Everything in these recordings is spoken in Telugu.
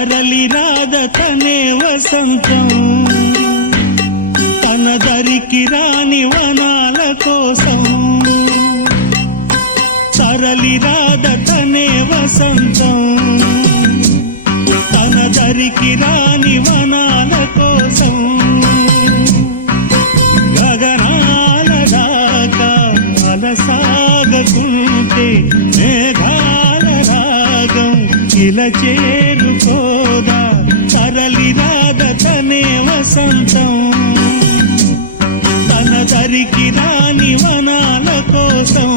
తరలి రాదతనే వసంతం తన దరికి రాని వనాల కోసం తరలి రాదతనే వసంతం తన దరికి రాని వనాల కోసం గగనాల దాకా అలసాగకుంటే మేఘాల రాగం ఇలా చేరుకోదా తరలి రాదతనే వసంతం తన దరికి రాని వనాల కోసం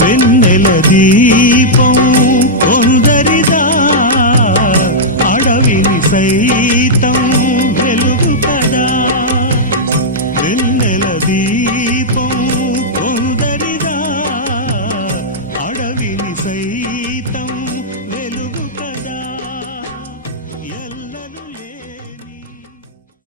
వెన్నెల దీపం కొందరిదా అడవిని సైతం